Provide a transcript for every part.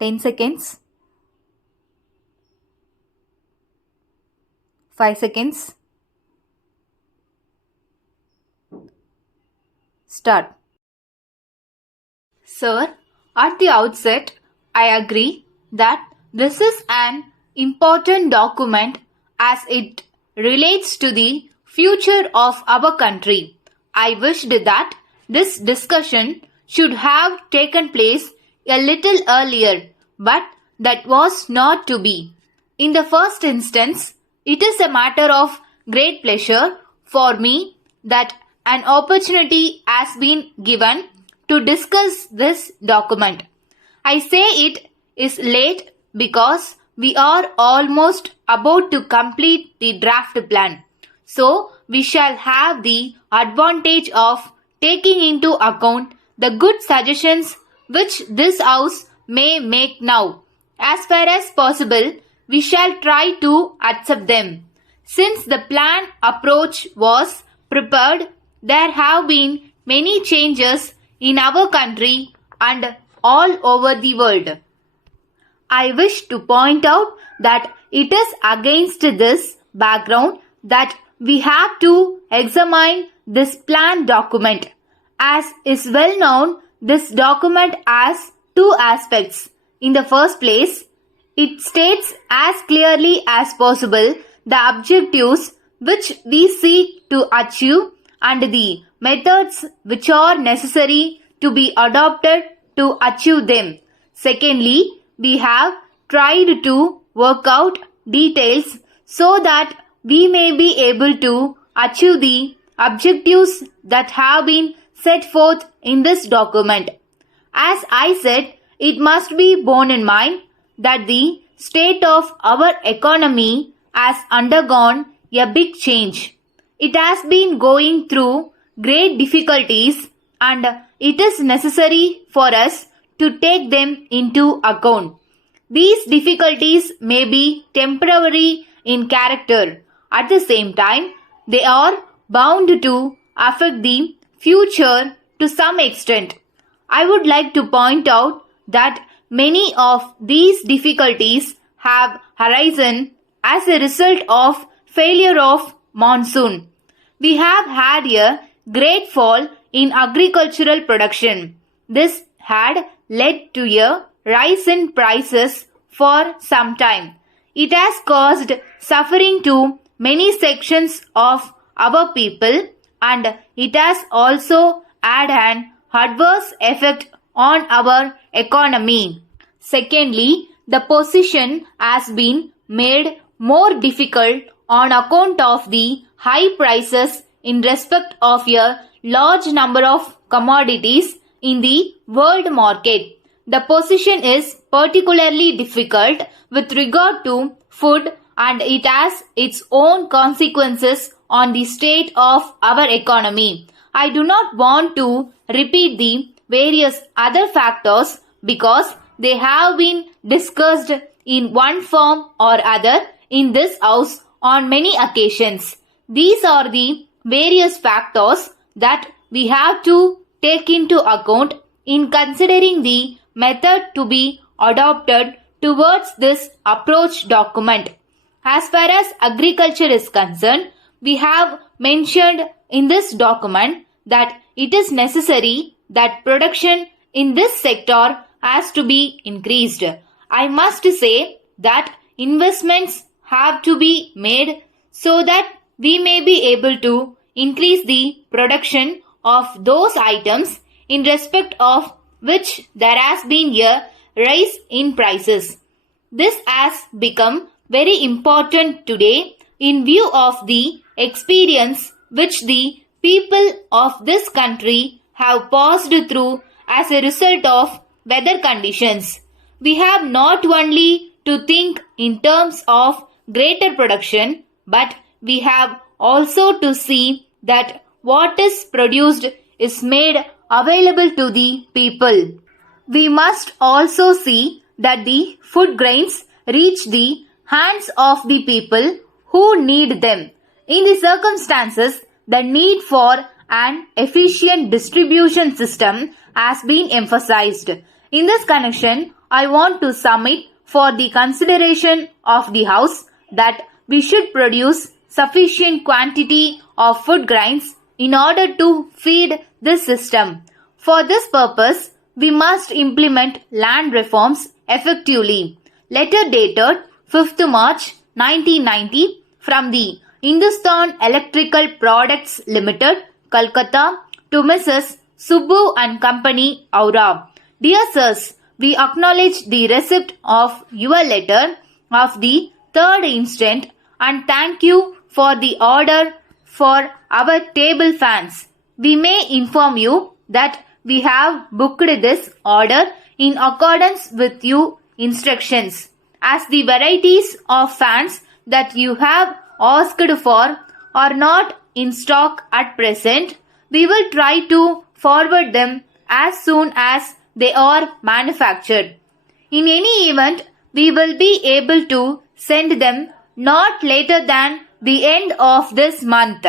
10 seconds. 5 seconds. Start. Sir, at the outset, I agree that this is an important document as it relates to the future of our country. I wished that this discussion should have taken place a little earlier, but that was not to be. In the first instance, it is a matter of great pleasure for me that an opportunity has been given to discuss this document. I say it is late because we are almost about to complete the draft plan. So we shall have the advantage of taking into account the good suggestions which this house may make now. As far as possible, we shall try to accept them. Since the plan approach was prepared, there have been many changes in our country and all over the world. I wish to point out that it is against this background that we have to examine this plan document. As is well known, this document has two aspects. In the first place, it states as clearly as possible the objectives which we seek to achieve and the methods which are necessary to be adopted to achieve them. Secondly, we have tried to work out details so that we may be able to achieve the objectives that have been set forth in this document. As I said, it must be borne in mind that the state of our economy has undergone a big change. It has been going through great difficulties and it is necessary for us to take them into account. These difficulties may be temporary in character. At the same time, they are bound to affect the future to some extent. I would like to point out that many of these difficulties have arisen as a result of failure of monsoon. We have had a great fall in agricultural production. This had led to a rise in prices for some time. It has caused suffering to many sections of our people and it has also had an adverse effect on our economy. Secondly, the position has been made more difficult on account of the high prices in respect of a large number of commodities in the world market. The position is particularly difficult with regard to food and it has its own consequences on the state of our economy. I do not want to repeat the various other factors because they have been discussed in one form or other in this house on many occasions. These are the various factors that we have to take into account in considering the method to be adopted towards this approach document. As far as agriculture is concerned, we have mentioned in this document that it is necessary that production in this sector has to be increased. I must say that investments have to be made so that we may be able to increase the production of those items in respect of which there has been a rise in prices. This has become very important today in view of the experience which the people of this country have passed through as a result of weather conditions. We have not only to think in terms of greater production, but we have also to see that what is produced is made available to the people. We must also see that the food grains reach the hands of the people who need them. In the circumstances, the need for an efficient distribution system has been emphasized. In this connection, I want to submit for the consideration of the House that we should produce sufficient quantity of food grains in order to feed this system. For this purpose, we must implement land reforms effectively. Letter dated 5th March 1990 from the Hindustan Electrical Products Limited, Calcutta, to Mrs. Subbu and Company, Aura. Dear Sirs, we acknowledge the receipt of your letter of the 3rd instant and thank you for the order for our table fans. We may inform you that we have booked this order in accordance with your instructions. As the varieties of fans that you have asked for are not in stock at present, we will try to forward them as soon as they are manufactured. In any event, we will be able to send them not later than the end of this month.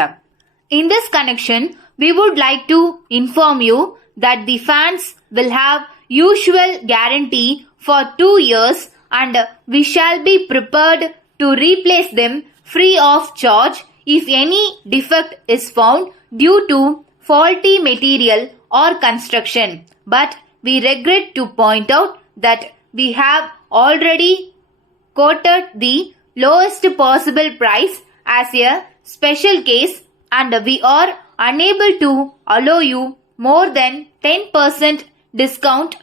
In this connection, we would like to inform you that the fans will have usual guarantee for 2 years and we shall be prepared to replace them free of charge if any defect is found due to faulty material or construction. But we regret to point out that we have already quoted the lowest possible price as a special case and we are unable to allow you more than 10% discount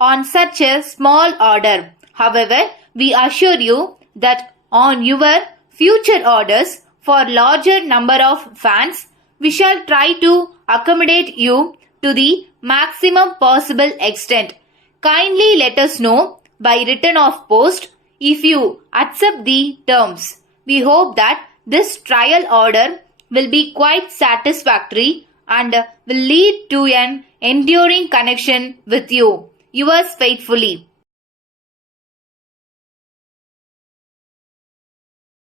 on such a small order. However, we assure you that on your future orders for larger number of fans, we shall try to accommodate you to the maximum possible extent. Kindly let us know by return of post if you accept the terms. We hope that this trial order will be quite satisfactory and will lead to an enduring connection with you. Yours faithfully.